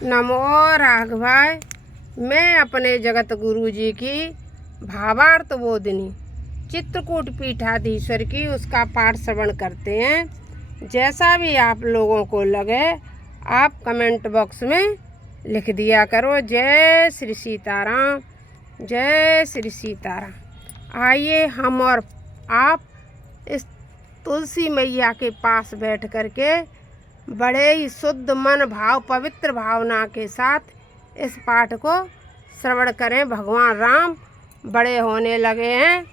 नमो राघवाय। मैं अपने जगत गुरु जी की भावार्थ बोधिनी चित्रकूट पीठाधीश्वर की उसका पाठ श्रवण करते हैं। जैसा भी आप लोगों को लगे आप कमेंट बॉक्स में लिख दिया करो। जय श्री सीताराम, जय श्री सीताराम। आइए हम और आप इस तुलसी मैया के पास बैठ करके बड़े ही शुद्ध मन भाव पवित्र भावना के साथ इस पाठ को श्रवण करें। भगवान राम बड़े होने लगे हैं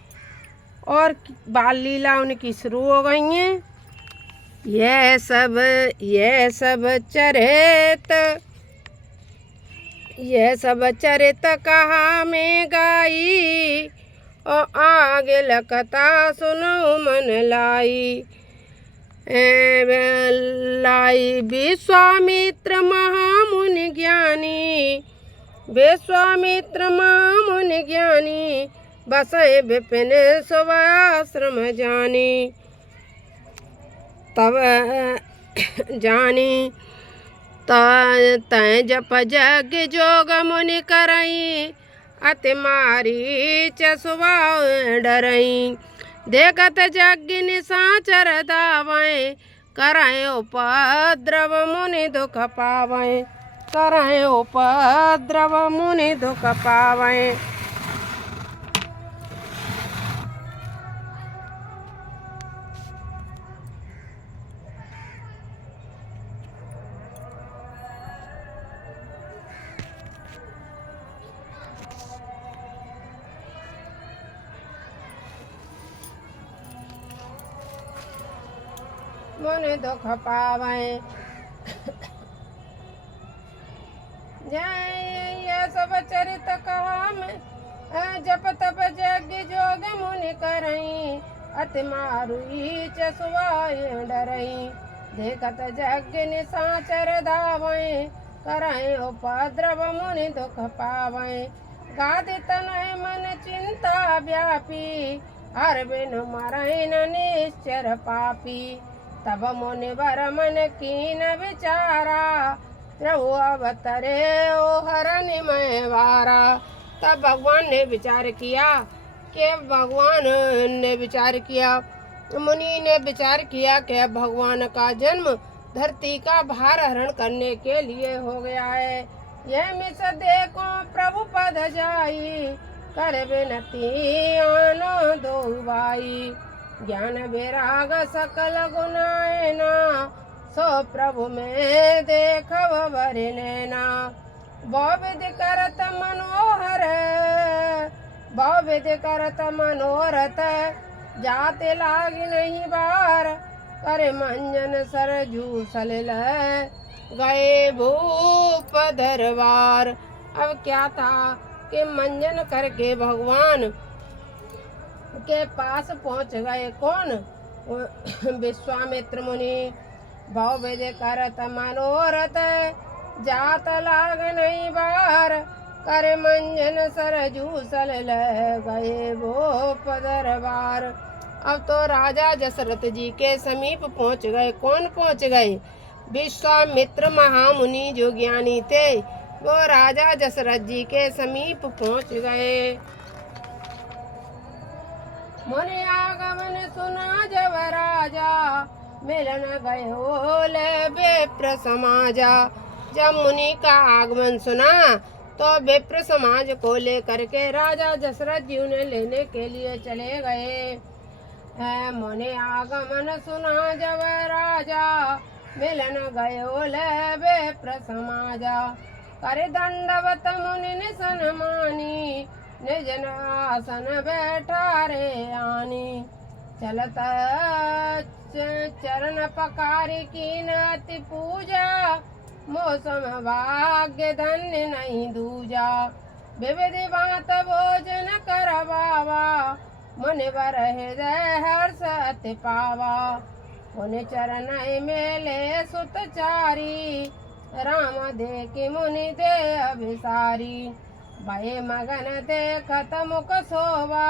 और बाल लीला उनकी शुरू हो गई हैं। यह सब चरित कहा में गाई और आगे लकता सुनो मन लाई। विश्वामित्र महामुनि ज्ञानी बसै विपिन सुवाश्रम जानी। तब जानी तय जप यज्ञ जोग मुनि करई अति मारीच सुभाव डरई। देखत यज्ञ निशाचर दावै करय उपद्रव मुनि दुख पावै। मुनि दुख पावै। जय सब चरित कहा में जप तप यज्ञ जोग मुनि करई अति मारुच सुवाय डरई। देखत यज्ञ निशाचर दावै करई उपद्रव मुनि दुख पावै। गादि तनय मन चिंता व्यापी हर बिनु मरई न निश्चर पापी। तब मुनिवर मन कीन विचारा प्रभु अवतरे ओ हरण में वारा। तब भगवान ने विचार किया मुनि ने विचार किया कि भगवान का जन्म धरती का भार हरण करने के लिए हो गया है। यह मिस देखो प्रभु पद जाई कर विनती आनो दो भाई। ज्ञान विराग सकल गुनायना सो प्रभु में देखव बरि नैना। बहुविधि करत मनोरथ जाते लागी नहीं बार। करे मंजन सरजू सलिल गए भूप दरबार। अब क्या था कि मंजन करके भगवान के पास पहुंच गए। कौन? विश्वामित्र मुनि। बहुविधि करत मनोरथ जात लाग नहीं बार। कर मंजन सरजू सलिल गए भूप दरबार। अब तो राजा दशरथ जी के समीप पहुंच गए। कौन पहुंच गए? विश्वामित्र महामुनि जो ज्ञानी थे वो राजा दशरथ जी के समीप पहुंच गए। मुनि आगमन सुना जब राजा मिलन गयो ले विप्र समाजा। जब मुनि का आगमन सुना तो विप्र समाज को लेकर के राजा दशरथ जी उन्हें लेने के लिए चले गए। मुनि आगमन सुना जब राजा मिलन गयो ले विप्र समाजा। कर दंडवत मुनि निसन मानी निज आसन बैठा रे आनी। चलत चरण पकारी कीन अति पूजा मौसम भाग्य धन्य नहीं दूजा। विविधि बात भोजन करवावा मुनिवर हृदय हर्ष अति पावा। मुनि चरण मेले सुत चारी राम देखि मुनि दे अभिसारी। भय मगन देखत मुख शोभा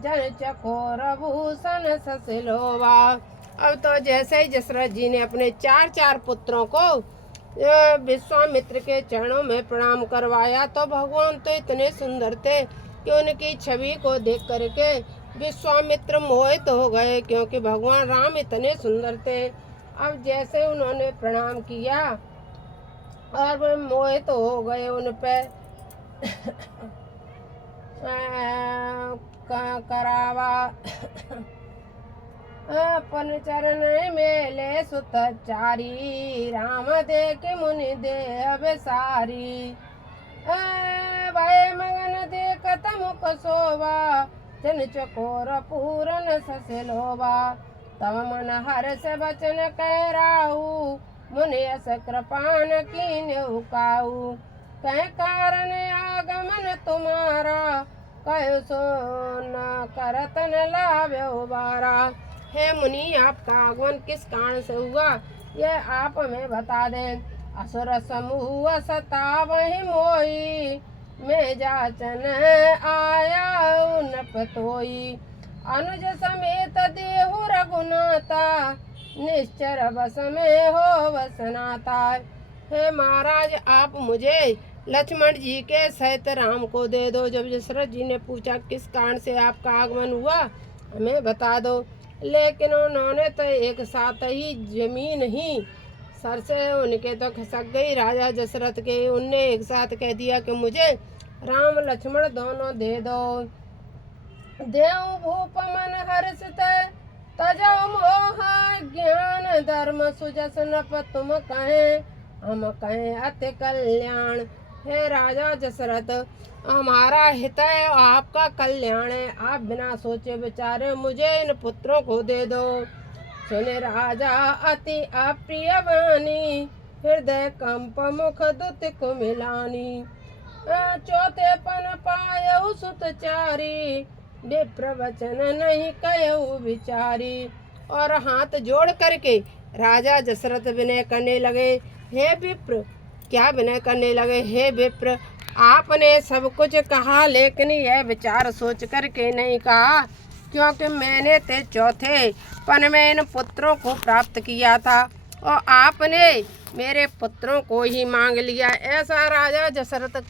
जन चकोर भूषण ससिलोवा। अब तो जैसे ही दशरथ जी ने अपने चार पुत्रों को विश्वामित्र के चरणों में प्रणाम करवाया तो भगवान तो इतने सुंदर थे कि उनकी छवि को देख करके विश्वामित्र मोहित हो गए, क्योंकि भगवान राम इतने सुंदर थे। अब जैसे उन्होंने प्रणाम किया और वे मोहित हो गए उन पे करावा अपन चरण मेले सुतचारी, राम देख मुनि देह बेसारी। भय मगन देखत मुख शोभा, जन चकोर पूरन ससलोभा। तब मन हर्ष बचन कह राहु, मुनि यस कृपान कीन्हु काहू। कह कारण आगमन तुम्हारा, कहो सो न करत न लाव्यो बारा। हे मुनि, आपका आगमन किस कारण से हुआ, यह आप हमें बता दें। असुर समूह सतावहि मोहि, मैं जाचन आया न पतोई। अनुज समेत देहु रघुनाथा, निश्चर बस में हो वसनाता। हे महाराज, आप मुझे लक्ष्मण जी के सहित राम को दे दो। जब दशरथ जी ने पूछा किस कारण से आपका आगमन हुआ, हमें बता दो। लेकिन उन्होंने तो एक साथ ही जमीन ही सर से उनके तो खसक गई राजा दशरथ के। उनने एक साथ कह दिया कि मुझे राम लक्ष्मण दोनों दे दो। देव भूप मन हर्षित, तजो मोह ज्ञान धर्म सुजस नप तुम कहें, हम कहें अति कल्याण। हे राजा दशरथ, हमारा हित है, आपका कल्याण है। आप बिना सोचे विचारे मुझे इन पुत्रों को दे दो। सुने राजा अति अप्रिय वाणी, हृदय कंप मुख दुत कुमिलानी। चौथे पन पायऊ सुतचारी, विप्र वचन नहीं कहऊ विचारी। और हाथ जोड़ करके राजा दशरथ विनय करने लगे। हे विप्र, क्या विनय करने लगे? हे विप्र, आपने सब कुछ कहा, लेकिन यह विचार सोच करके नहीं कहा, क्योंकि मैंने ते चौथे पन में इन पुत्रों को प्राप्त किया था और आपने मेरे पुत्रों को ही मांग लिया। ऐसा राजा दशरथ